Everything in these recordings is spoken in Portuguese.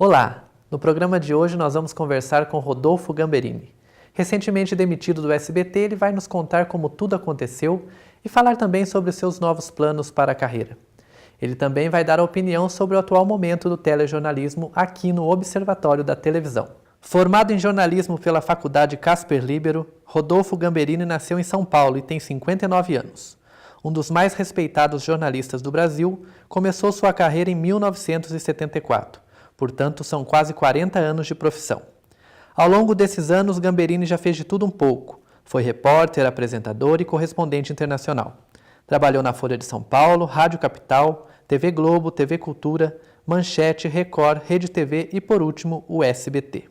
Olá! No programa de hoje nós vamos conversar com Rodolfo Gamberini. Recentemente demitido do SBT, ele vai nos contar como tudo aconteceu e falar também sobre os seus novos planos para a carreira. Ele também vai dar a opinião sobre o atual momento do telejornalismo aqui no Observatório da Televisão. Formado em jornalismo pela Faculdade Casper Libero, Rodolfo Gamberini nasceu em São Paulo e tem 59 anos. Um dos mais respeitados jornalistas do Brasil, começou sua carreira em 1974. Portanto, são quase 40 anos de profissão. Ao longo desses anos, Gamberini já fez de tudo um pouco. Foi repórter, apresentador e correspondente internacional. Trabalhou na Folha de São Paulo, Rádio Capital, TV Globo, TV Cultura, Manchete, Record, Rede TV e, por último, o SBT.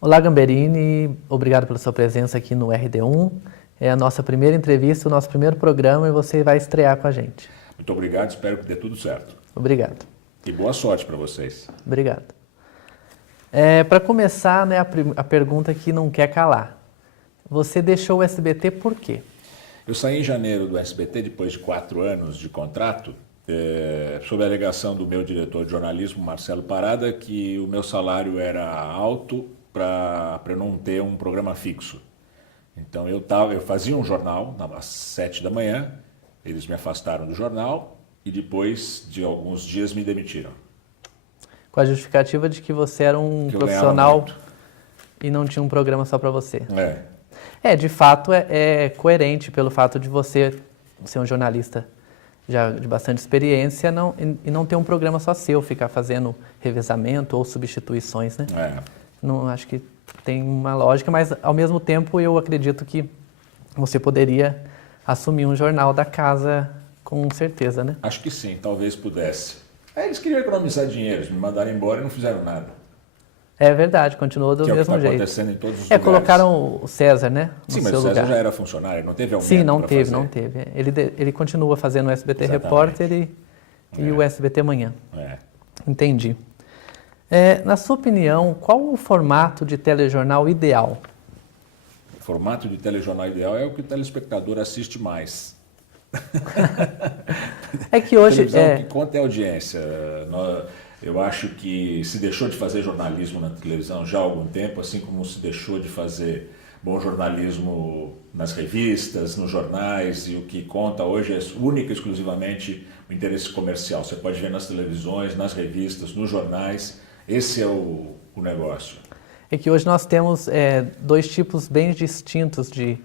Olá, Gamberini. Obrigado pela sua presença aqui no RD1. É a nossa primeira entrevista, o nosso primeiro programa e você vai estrear com a gente. Muito obrigado, espero que dê tudo certo. Obrigado. E boa sorte para vocês. Obrigado. Para começar, né, a pergunta que não quer calar. Você deixou o SBT por quê? Eu saí em janeiro do SBT, depois de 4 anos de contrato, sob a alegação do meu diretor de jornalismo, Marcelo Parada, que o meu salário era alto para não ter um programa fixo. Então eu fazia um jornal às 7 da manhã, eles me afastaram do jornal e depois de alguns dias me demitiram. Com a justificativa de que você era um profissional e não tinha um programa só para você. De fato é coerente pelo fato de você ser um jornalista já de bastante experiência e não ter um programa só seu, ficar fazendo revezamento ou substituições, né? Não, acho que tem uma lógica, mas ao mesmo tempo eu acredito que você poderia assumir um jornal da casa com certeza, né? Acho que sim, talvez pudesse. Eles queriam economizar dinheiro, eles me mandaram embora e não fizeram nada. É verdade, continuou do mesmo jeito. Que é o que está acontecendo em todos os lugares. Colocaram o César, né? Sim, mas o César já era funcionário, não teve aumento. Sim, não teve. Ele continua fazendo o SBT Repórter e o SBT Manhã. Entendi. Na sua opinião, qual o formato de telejornal ideal? O formato de telejornal ideal é o que o telespectador assiste mais. É que hoje... O que conta é a audiência. Eu acho que se deixou de fazer jornalismo na televisão já há algum tempo, assim como se deixou de fazer bom jornalismo nas revistas, nos jornais, e o que conta hoje é única e exclusivamente o interesse comercial. Você pode ver nas televisões, nas revistas, nos jornais, esse é o negócio. É que hoje nós temos dois tipos bem distintos de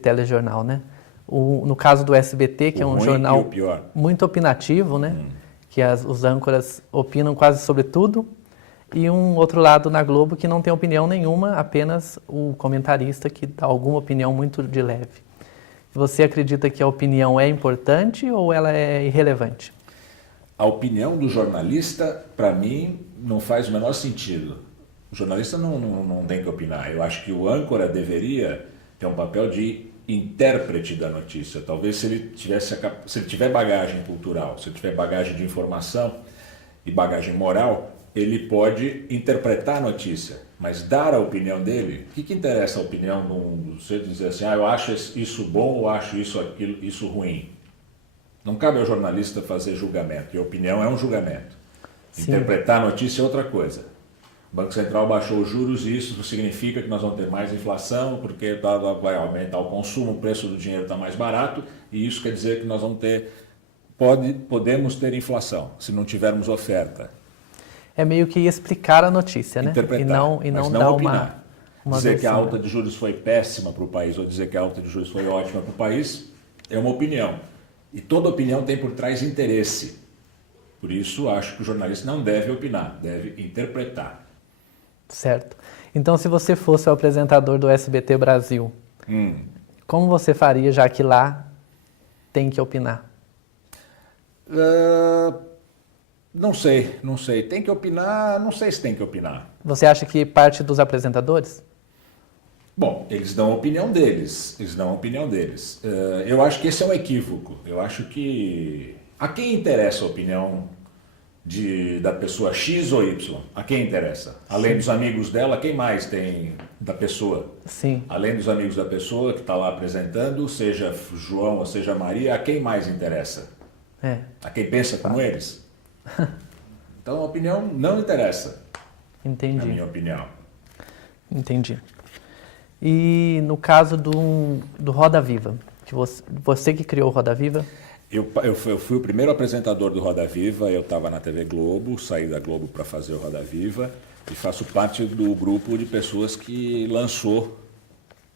telejornal, né? No caso do SBT, que é um jornal muito opinativo, né? Que os âncoras opinam quase sobre tudo, e um outro lado na Globo que não tem opinião nenhuma, apenas o comentarista que dá alguma opinião muito de leve. Você acredita que a opinião é importante ou ela é irrelevante? A opinião do jornalista, para mim, não faz o menor sentido. O jornalista não tem que opinar. Eu acho que o âncora deveria ter um papel de intérprete da notícia. Talvez se ele tiver bagagem cultural, se ele tiver bagagem de informação e bagagem moral, ele pode interpretar a notícia, mas dar a opinião dele. O que interessa a opinião de você dizer assim, eu acho isso bom ou acho isso ruim? Não cabe ao jornalista fazer julgamento, e a opinião é um julgamento. Sim. Interpretar a notícia é outra coisa. O Banco Central baixou os juros e isso significa que nós vamos ter mais inflação, porque vai aumentar o consumo, o preço do dinheiro está mais barato, e isso quer dizer que nós vamos podemos ter inflação, se não tivermos oferta. É meio que explicar a notícia, né? Interpretar, e não dar dar opinar. Uma dizer que a alta de juros foi péssima para o país ou dizer que a alta de juros foi ótima para o país é uma opinião. E toda opinião tem por trás interesse. Por isso, acho que o jornalista não deve opinar, deve interpretar. Certo. Então, se você fosse o apresentador do SBT Brasil, como você faria, já que lá tem que opinar? Não sei. Tem que opinar, não sei se tem que opinar. Você acha que parte dos apresentadores? Bom, eles dão a opinião deles. Eu acho que esse é um equívoco. Eu acho que a quem interessa a opinião da pessoa X ou Y? A quem interessa? Além dos amigos dela, quem mais tem da pessoa? Sim. Além dos amigos da pessoa que está lá apresentando, seja João ou seja Maria, a quem mais interessa? A quem pensa como eles? Então a opinião não interessa. Entendi. na minha opinião. Entendi. E no caso do Roda Viva, que você que criou o Roda Viva? Eu fui o primeiro apresentador do Roda Viva, eu estava na TV Globo, saí da Globo para fazer o Roda Viva e faço parte do grupo de pessoas que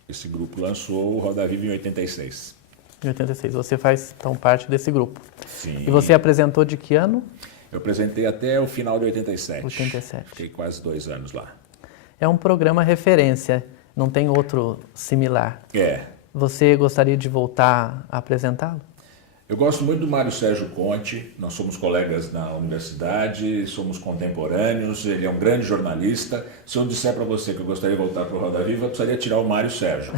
esse grupo lançou o Roda Viva em 86. Em 86. Você faz, então, parte desse grupo. Sim. E você apresentou de que ano? Eu apresentei até o final de 87. 87. Fiquei quase 2 anos lá. É um programa referência, não tem outro similar. É. Você gostaria de voltar a apresentá-lo? Eu gosto muito do Mário Sérgio Conte, nós somos colegas na universidade, somos contemporâneos, ele é um grande jornalista. Se eu disser para você que eu gostaria de voltar para o Roda Viva, eu precisaria tirar o Mário Sérgio.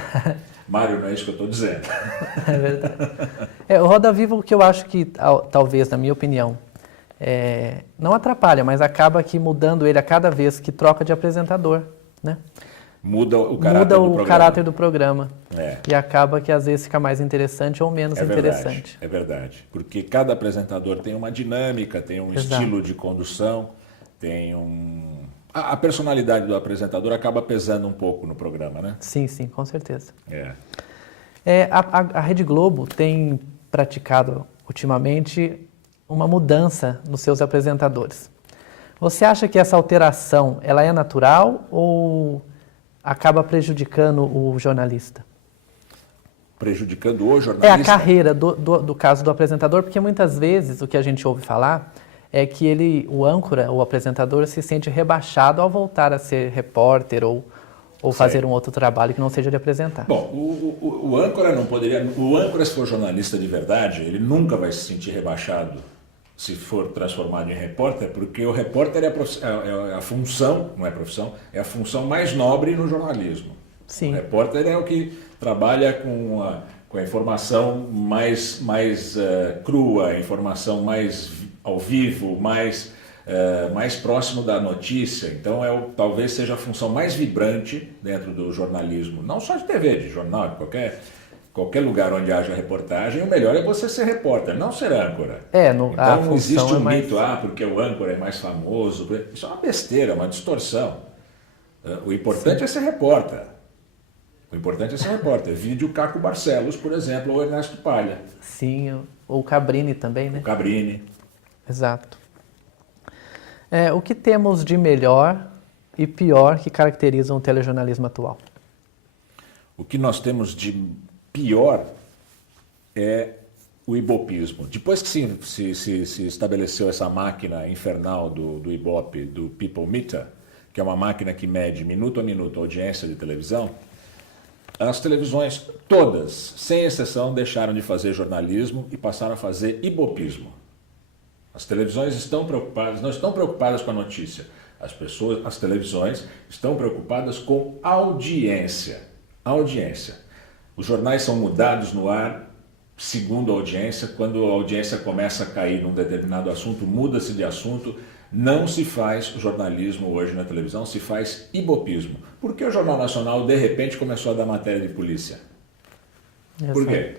Mário, não é isso que eu estou dizendo. É verdade. O Roda Viva, o que eu acho que, talvez, na minha opinião, não atrapalha, mas acaba que mudando ele a cada vez que troca de apresentador, né? Muda o caráter do programa. É. E acaba que às vezes fica mais interessante ou menos interessante. É verdade, porque cada apresentador tem uma dinâmica, tem um estilo de condução, tem a personalidade do apresentador acaba pesando um pouco no programa, né? Sim, sim, com certeza. A Rede Globo tem praticado ultimamente uma mudança nos seus apresentadores. Você acha que essa alteração ela é natural ou acaba prejudicando o jornalista? Prejudicando o jornalista? É a carreira do caso do apresentador, porque muitas vezes o que a gente ouve falar é que o âncora, o apresentador, se sente rebaixado ao voltar a ser repórter ou fazer um outro trabalho que não seja de apresentar. Bom, o âncora não poderia... O âncora, se for jornalista de verdade, ele nunca vai se sentir rebaixado se for transformado em repórter, porque o repórter é a função, não é profissão, é a função mais nobre no jornalismo. Sim. O repórter é o que trabalha com a informação mais crua, a informação mais ao vivo, mais próximo da notícia. Então, talvez seja a função mais vibrante dentro do jornalismo, não só de TV, de jornal, de qualquer lugar onde haja reportagem. O melhor é você ser repórter, não ser âncora. Então não existe um mito, porque o âncora é mais famoso. Isso é uma besteira, uma distorção. O importante é ser repórter. O importante é ser repórter. Vídeo Caco Barcelos, por exemplo, ou Ernesto Palha. Sim, ou o Cabrini também, né? O Cabrini. Exato. O que temos de melhor e pior que caracterizam o telejornalismo atual? O que nós temos de pior é o ibopismo. Depois que se estabeleceu essa máquina infernal do Ibope, do People Meter, que é uma máquina que mede minuto a minuto a audiência de televisão, as televisões todas, sem exceção, deixaram de fazer jornalismo e passaram a fazer ibopismo. As televisões não estão preocupadas com a notícia. As televisões estão preocupadas com audiência. Os jornais são mudados no ar segundo a audiência. Quando a audiência começa a cair num determinado assunto, muda-se de assunto. Não se faz jornalismo hoje na televisão, se faz ibopismo. Por que o Jornal Nacional, de repente, começou a dar matéria de polícia? Por quê?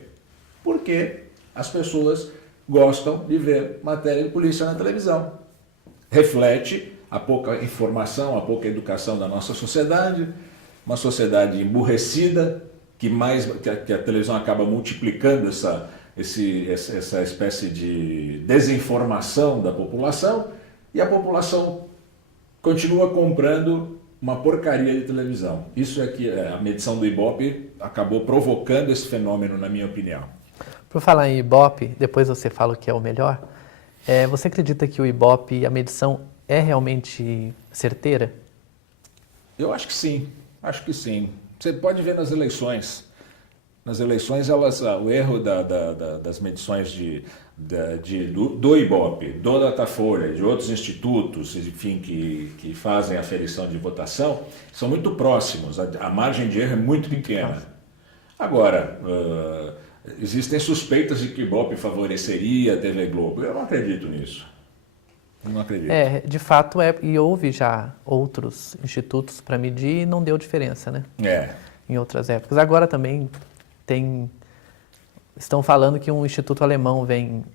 Porque as pessoas gostam de ver matéria de polícia na televisão. Reflete a pouca informação, a pouca educação da nossa sociedade, uma sociedade emburrecida, que a televisão acaba multiplicando essa espécie de desinformação da população, e a população continua comprando uma porcaria de televisão. Isso é que a medição do Ibope acabou provocando esse fenômeno, na minha opinião. Por falar em Ibope, depois você fala o que é o melhor, você acredita que o Ibope, a medição, é realmente certeira? Eu acho que sim, Você pode ver nas eleições. Nas eleições, o erro das medições do Ibope, do Datafolha, de outros institutos, enfim, que fazem a aferição de votação, são muito próximos. A margem de erro é muito pequena. Agora, existem suspeitas de que o Ibope favoreceria a TV Globo. Eu não acredito nisso. Não acredito. De fato, e houve já outros institutos para medir e não deu diferença, né? Em outras épocas. Agora também tem estão falando que um instituto alemão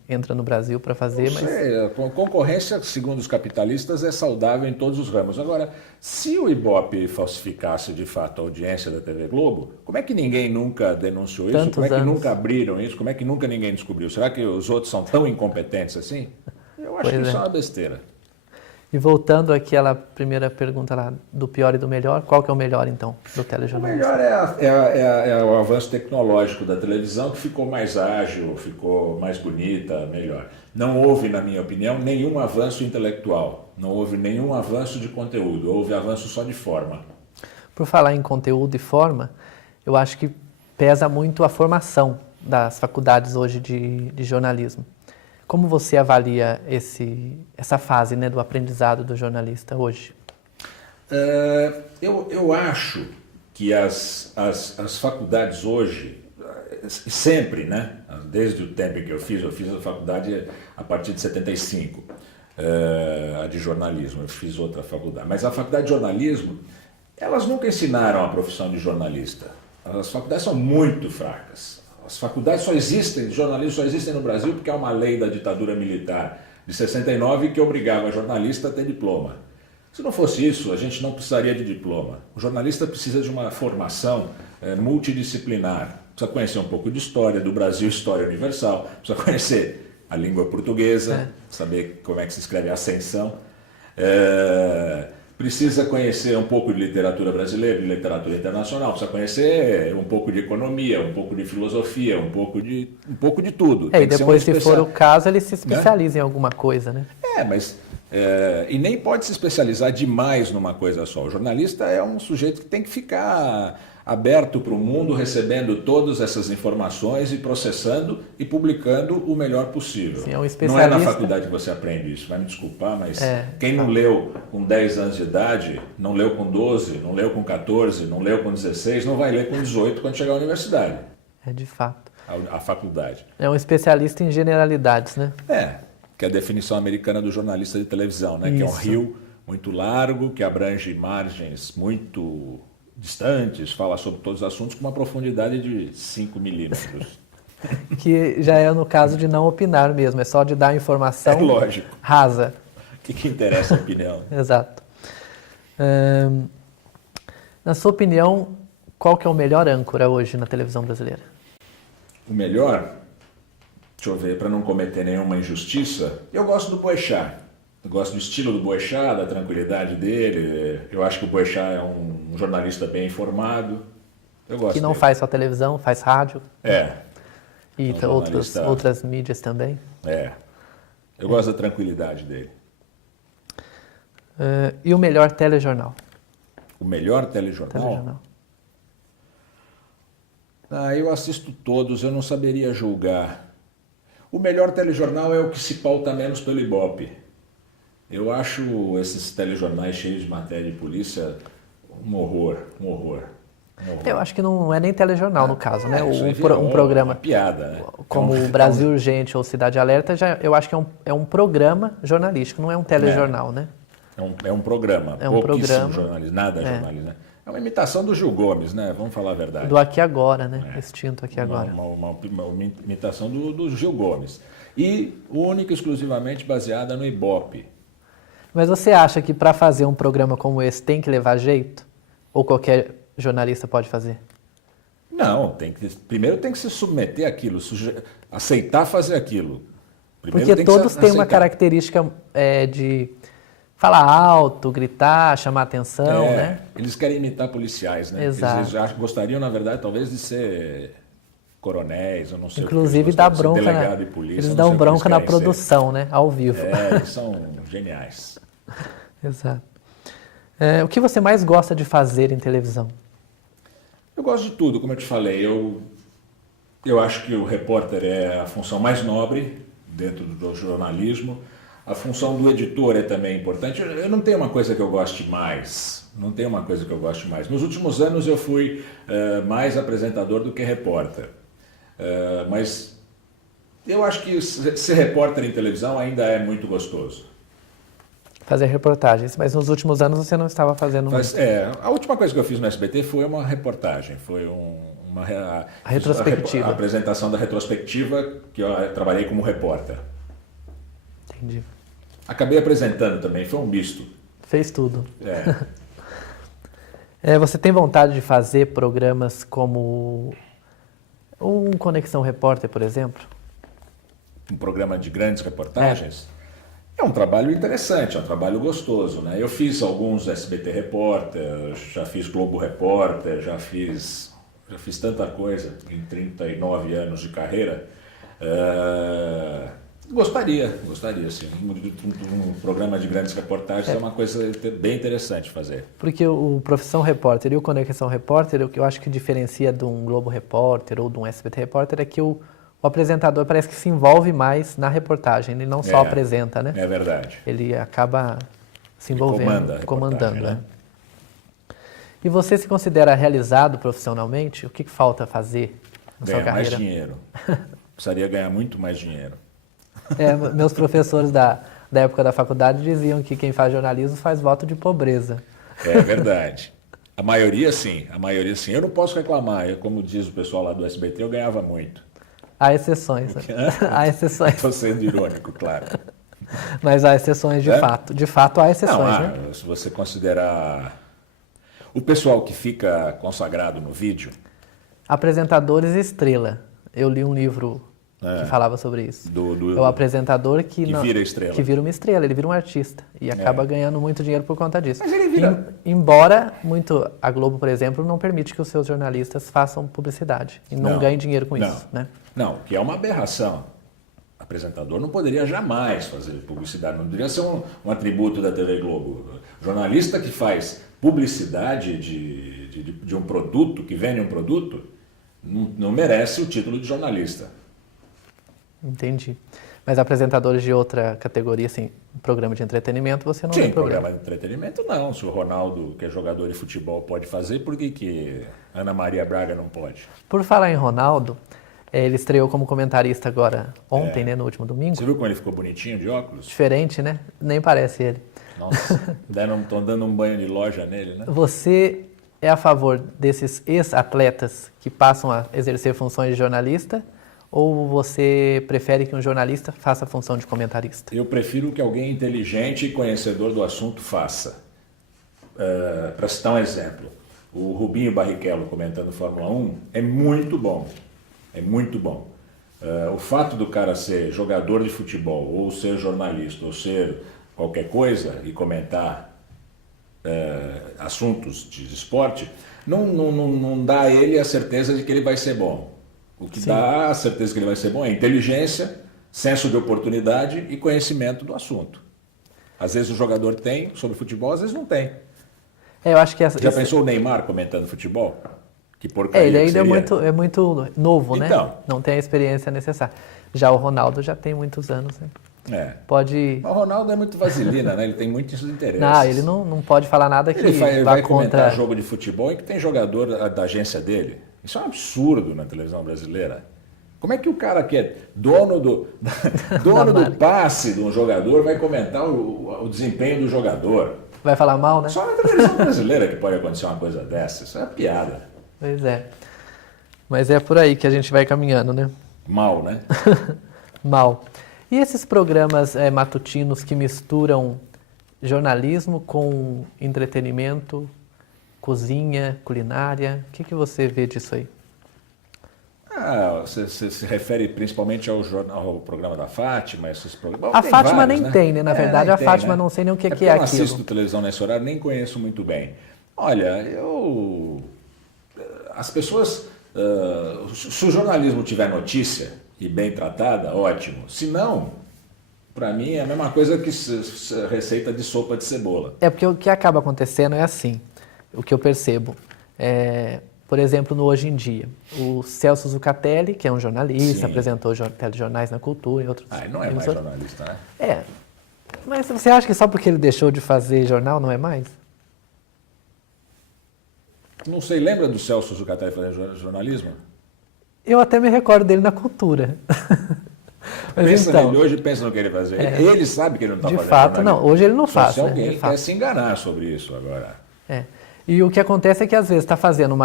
entra no Brasil para fazer, Não sei, a concorrência, segundo os capitalistas, é saudável em todos os ramos. Agora, se o Ibope falsificasse de fato a audiência da TV Globo, como é que ninguém nunca denunciou isso? Tantos Como é que anos. nunca abriram isso? Como é que nunca ninguém descobriu? Será que os outros são tão incompetentes assim? Eu acho Pois que isso é. é uma besteira. E voltando àquela primeira pergunta lá do pior e do melhor, qual que é o melhor então do O telejornalismo? melhor é o avanço tecnológico da televisão, que ficou mais ágil, ficou mais bonita, melhor. Não houve, na minha opinião, nenhum avanço intelectual, não houve nenhum avanço de conteúdo, houve avanço só de forma. Por falar em conteúdo e forma, eu acho que pesa muito a formação das faculdades hoje de jornalismo. Como você avalia essa fase, né, do aprendizado do jornalista hoje? Eu acho que as faculdades hoje, sempre, né, desde o tempo que eu fiz a faculdade a partir de 75, a de jornalismo, eu fiz outra faculdade. Mas a faculdade de jornalismo, elas nunca ensinaram a profissão de jornalista. As faculdades são muito fracas. As faculdades só existem, jornalismo só existem no Brasil porque há uma lei da ditadura militar de 69 que obrigava jornalista a ter diploma. Se não fosse isso, a gente não precisaria de diploma. O jornalista precisa de uma formação multidisciplinar. Precisa conhecer um pouco de história, do Brasil, história universal. Precisa conhecer a língua portuguesa, saber como é que se escreve ascensão. Precisa conhecer um pouco de literatura brasileira, de literatura internacional. Precisa conhecer um pouco de economia, um pouco de filosofia, um pouco de tudo. E depois, se for o caso, ele se especializa em alguma coisa, né? Mas... e nem pode se especializar demais numa coisa só. O jornalista é um sujeito que tem que ficar aberto para o mundo, recebendo todas essas informações e processando e publicando o melhor possível. Sim, é um Não especialista. é na faculdade que você aprende isso, vai me desculpar, mas quem não leu com 10 anos de idade, não leu com 12, não leu com 14, não leu com 16, não vai ler com 18 quando chegar à universidade. É de fato. A faculdade. É um especialista em generalidades, né? Que é a definição americana do jornalista de televisão, né? Que é um rio muito largo, que abrange margens muito distantes, fala sobre todos os assuntos com uma profundidade de 5 milímetros. Que já é no caso de não opinar mesmo, é só de dar informação lógico. rasa. O que interessa a opinião? Exato. Na sua opinião, qual que é o melhor âncora hoje na televisão brasileira? O melhor? Deixa eu ver, para não cometer nenhuma injustiça, eu gosto do Boechat. Eu gosto do estilo do Boechat, da tranquilidade dele. Eu acho que o Boechat é um jornalista bem informado. Eu gosto que não dele. faz só televisão, faz rádio. E um outras mídias também. Eu gosto da tranquilidade dele. E o melhor telejornal? O melhor telejornal? Eu assisto todos, eu não saberia julgar. O melhor telejornal é o que se pauta menos pelo Ibope. Eu acho esses telejornais cheios de matéria de polícia um horror. Eu acho que não é nem telejornal no caso, né? Um programa. Uma piada, né? Como o Brasil Urgente ou Cidade Alerta, eu acho que é um programa jornalístico, não é um telejornal, né? É um programa. É um programa. Jornalismo, nada jornalismo, né? É uma imitação do Gil Gomes, né? Vamos falar a verdade. Do Aqui Agora, né? Extinto Aqui Agora. Uma imitação do Gil Gomes. E única e exclusivamente baseada no Ibope. Mas você acha que para fazer um programa como esse tem que levar jeito? Ou qualquer jornalista pode fazer? Não, primeiro tem que se submeter àquilo, aceitar fazer aquilo. Primeiro porque todos têm uma característica de falar alto, gritar, chamar atenção, né? Eles querem imitar policiais, né? Exato. Eles já gostariam, na verdade, talvez de ser coronéis, eu não sei. Inclusive dá bronca, delegado de polícia, eles dão bronca na produção, né? Ao vivo. Eles são geniais. Exato. O que você mais gosta de fazer em televisão? Eu gosto de tudo, como eu te falei. Eu acho que o repórter é a função mais nobre dentro do jornalismo. A função do editor é também importante. Eu não tenho uma coisa que eu goste mais. Nos últimos anos eu fui mais apresentador do que repórter. Mas eu acho que ser repórter em televisão ainda é muito gostoso. Fazer reportagens, mas nos últimos anos você não estava fazendo muito. A última coisa que eu fiz no SBT foi uma reportagem, foi um A retrospectiva. A apresentação da retrospectiva, que eu trabalhei como repórter. Entendi. Acabei apresentando também, foi um misto. Fez tudo. É. Você tem vontade de fazer programas como um Conexão Repórter, por exemplo? Um programa de grandes reportagens? É um trabalho interessante, é um trabalho gostoso, né? Eu fiz alguns SBT Repórter, já fiz Globo Repórter, já fiz tanta coisa em 39 anos de carreira. Gostaria sim. Um programa de grandes reportagens é uma coisa bem interessante fazer. Porque o Profissão Repórter e o Conexão Repórter, o que eu acho que diferencia de um Globo Repórter ou de um SBT Repórter é que o apresentador parece que se envolve mais na reportagem, ele não só apresenta, né? É verdade. Ele acaba se envolvendo, comandando. Né? E você se considera realizado profissionalmente? O que falta fazer na sua carreira? Mais dinheiro. Precisaria ganhar muito mais dinheiro. Meus professores da época da faculdade diziam que quem faz jornalismo faz voto de pobreza. É verdade. A maioria sim. Eu não posso reclamar. Como diz o pessoal lá do SBT, eu ganhava muito. Há exceções. Há exceções. Estou sendo irônico, claro. Mas há exceções de fato. De fato, há exceções. Né? Se você considerar o pessoal que fica consagrado no vídeo. Apresentadores estrela. Eu li um livro que falava sobre isso. É o apresentador que vira estrela. Que vira uma estrela, ele vira um artista. E acaba ganhando muito dinheiro por conta disso. Mas ele vira... Embora a Globo, por exemplo, não permite que os seus jornalistas façam publicidade. E não ganhem dinheiro com isso. Né? Não, que é uma aberração. O apresentador não poderia jamais fazer publicidade. Não deveria ser um atributo da TV Globo. O jornalista que faz publicidade de um produto, que vende um produto, não merece o título de jornalista. Entendi. Mas apresentadores de outra categoria, assim, programa de entretenimento, você não tem problema? Programa de entretenimento não. Se o Ronaldo, que é jogador de futebol, pode fazer, por que Ana Maria Braga não pode? Por falar em Ronaldo, ele estreou como comentarista agora ontem, né, no último domingo. Você viu como ele ficou bonitinho de óculos? Diferente, né? Nem parece ele. Nossa, estão dando um banho de loja nele, né? Você é a favor desses ex-atletas que passam a exercer funções de jornalista? Ou você prefere que um jornalista faça a função de comentarista? Eu prefiro que alguém inteligente e conhecedor do assunto faça. Para citar um exemplo, o Rubinho Barrichello comentando Fórmula 1 é muito bom. É muito bom. O fato do cara ser jogador de futebol, ou ser jornalista, ou ser qualquer coisa e comentar assuntos de esporte, não dá a ele a certeza de que ele vai ser bom. O que dá a certeza que ele vai ser bom é inteligência, senso de oportunidade e conhecimento do assunto. Às vezes o jogador tem sobre futebol, às vezes não tem. Eu acho que Já pensou o Neymar comentando futebol? Que porcaria ele ainda é muito novo, então, né? Não tem a experiência necessária. Já o Ronaldo já tem muitos anos, né? Pode... Mas o Ronaldo é muito vaselina, né? Ele tem muitos interesses. Não, ele não pode falar nada que ele vai comentar contra... jogo de futebol em que tem jogador da agência dele. Isso é um absurdo na televisão brasileira. Como é que o cara que é dono do passe de um jogador vai comentar o desempenho do jogador? Vai falar mal, né? Só na televisão brasileira que pode acontecer uma coisa dessa. Isso é piada. Pois é. Mas é por aí que a gente vai caminhando, né? Mal, né? Mal. E esses programas matutinos que misturam jornalismo com entretenimento, cozinha, culinária, o que você vê disso aí? Você se refere principalmente ao programa da Fátima, esses programas? A Fátima vários, nem tem, né? Na verdade, a Fátima não sei nem o que é aquilo. Eu não assisto televisão nesse horário, nem conheço muito bem. Olha, as pessoas, se o jornalismo tiver notícia e bem tratada, ótimo. Se não, para mim é a mesma coisa que receita de sopa de cebola. É porque o que acaba acontecendo é assim, o que eu percebo. Por exemplo, no Hoje em Dia, o Celso Zucatelli, que é um jornalista, apresentou telejornais na Cultura e outros... Ele não é mais jornalista, né? Mas você acha que só porque ele deixou de fazer jornal não é mais? Não sei, lembra do Celso Zucatelli fazendo jornalismo? Eu até me recordo dele na Cultura. Mas pensa então, nele hoje e pensa no que ele fazer. Ele sabe que ele não está fazendo. De fato, não. Hoje ele não faz. Se alguém quer se enganar sobre isso agora. E o que acontece é que às vezes está fazendo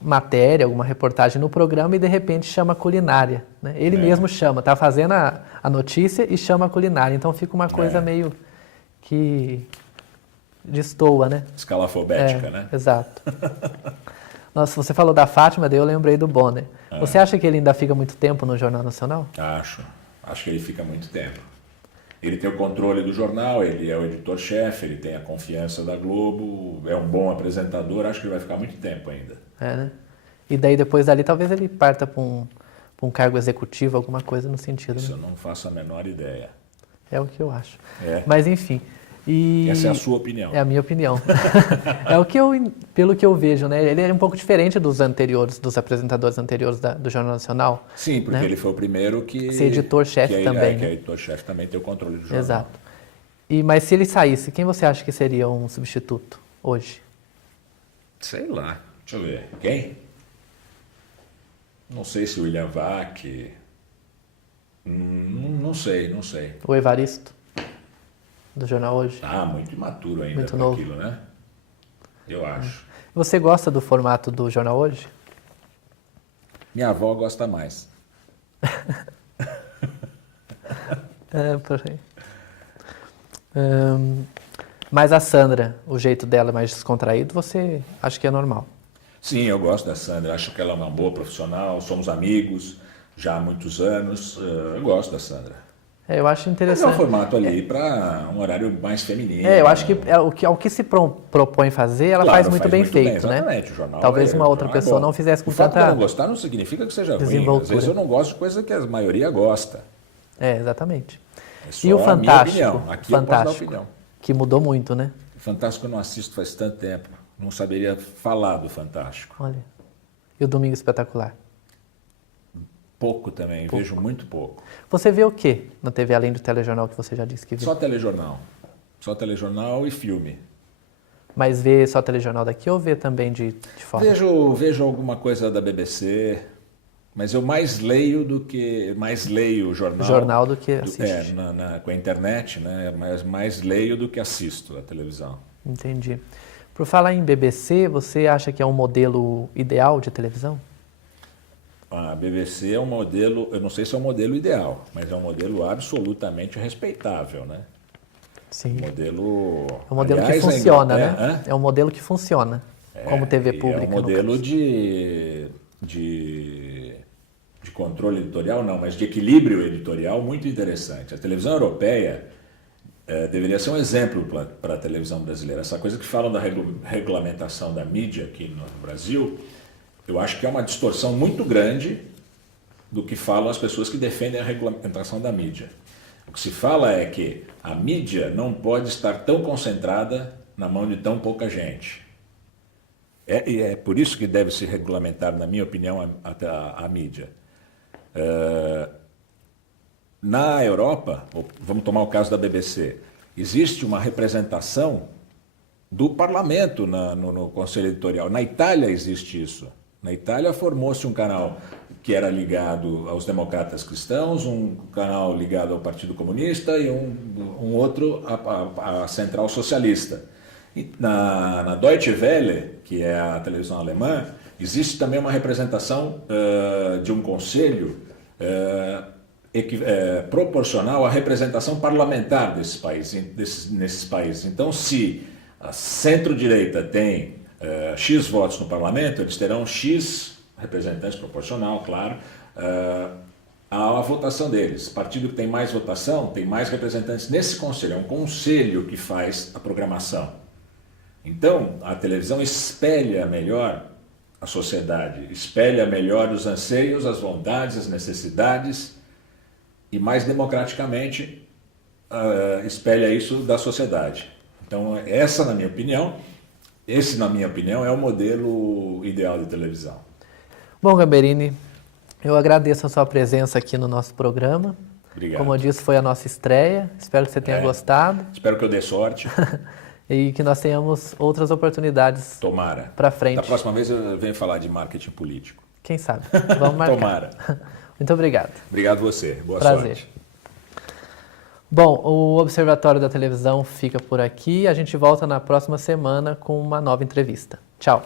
matéria, alguma reportagem no programa e de repente chama culinária, né? Ele mesmo chama, tá fazendo a notícia e chama culinária, então fica uma coisa meio que destoa, né? Escalafobética, né? Exato. Nossa, você falou da Fátima, daí eu lembrei do Bonner. Você acha que ele ainda fica muito tempo no Jornal Nacional? Acho que ele fica muito tempo. Ele tem o controle do jornal, ele é o editor-chefe, ele tem a confiança da Globo, é um bom apresentador, acho que ele vai ficar muito tempo ainda. Né? E daí depois dali talvez ele parta para um cargo executivo, alguma coisa no sentido. Isso né? eu não faço a menor ideia. É o que eu acho. Mas enfim. Essa é a sua opinião. É a minha opinião. É o que pelo que eu vejo, né? Ele é um pouco diferente dos anteriores, dos apresentadores anteriores do Jornal Nacional. Sim, porque ele foi o primeiro que... Ser editor-chefe também. Que é editor-chefe também tem o controle do jornal. Exato. Mas se ele saísse, quem você acha que seria um substituto hoje? Sei lá. Deixa eu ver. Quem? Não sei se o William Vac. Não sei. O Evaristo? Do Jornal Hoje? Muito imaturo ainda muito para novo. aquilo, né? Eu acho. Você gosta do formato do Jornal Hoje? Minha avó gosta mais. Por aí. Mas a Sandra, o jeito dela mais descontraído, você acha que é normal? Sim, eu gosto da Sandra. Acho que ela é uma boa profissional. Somos amigos já há muitos anos. Eu gosto da Sandra. Eu acho interessante. Mas é um formato ali para um horário mais feminino. Eu acho que o que se propõe fazer, ela faz muito bem feito, né? Exatamente. O jornal Talvez uma outra pessoa não fizesse com tanta... O fato de eu tanta não gostar não significa que seja ruim. desenvoltura. Às vezes eu não gosto de coisa que a maioria gosta. Exatamente. É só E o a minha Fantástico? opinião. Aqui eu posso dar opinião. Que mudou muito, né? Fantástico eu não assisto faz tanto tempo. Não saberia falar do Fantástico. Olha. E o Domingo Espetacular? Pouco também, vejo muito pouco. Você vê o que na TV, além do telejornal que você já disse que vê? Só telejornal. Só telejornal e filme. Mas vê só telejornal daqui ou vê também de fora? Vejo alguma coisa da BBC, mas eu mais leio o jornal. Jornal do que assiste. Com a internet, né? Mas mais leio do que assisto a televisão. Entendi. Por falar em BBC, você acha que é um modelo ideal de televisão? A BBC é um modelo, eu não sei se é um modelo ideal, mas é um modelo absolutamente respeitável, né? Sim. É um modelo que funciona, né? É um modelo que funciona, como TV pública. É um modelo de controle editorial, não, mas de equilíbrio editorial muito interessante. A televisão europeia deveria ser um exemplo para a televisão brasileira. Essa coisa que falam da regulamentação da mídia aqui no Brasil, eu acho que é uma distorção muito grande do que falam as pessoas que defendem a regulamentação da mídia. O que se fala é que a mídia não pode estar tão concentrada na mão de tão pouca gente. É por isso que deve se regulamentar, na minha opinião, a mídia. Na Europa, vamos tomar o caso da BBC, existe uma representação do parlamento no conselho editorial. Na Itália existe isso. Na Itália formou-se um canal que era ligado aos democratas cristãos, um canal ligado ao Partido Comunista e um outro à Central Socialista. E na Deutsche Welle, que é a televisão alemã, existe também uma representação de um conselho proporcional à representação parlamentar desses países. Então, se a centro-direita tem X votos no parlamento, eles terão X representantes, proporcional, claro, à votação deles. Partido que tem mais votação, tem mais representantes nesse conselho. É um conselho que faz a programação. Então, a televisão espelha melhor a sociedade, espelha melhor os anseios, as vontades, as necessidades e, mais democraticamente, espelha isso da sociedade. Então, esse, na minha opinião, é o modelo ideal de televisão. Bom, Gamberini, eu agradeço a sua presença aqui no nosso programa. Obrigado. Como eu disse, foi a nossa estreia. Espero que você tenha gostado. Espero que eu dê sorte. E que nós tenhamos outras oportunidades para frente. Da próxima vez eu venho falar de marketing político. Quem sabe? Vamos marcar. Tomara. Muito obrigado. Obrigado você. Boa Prazer. sorte. Bom, o Observatório da Televisão fica por aqui. A gente volta na próxima semana com uma nova entrevista. Tchau.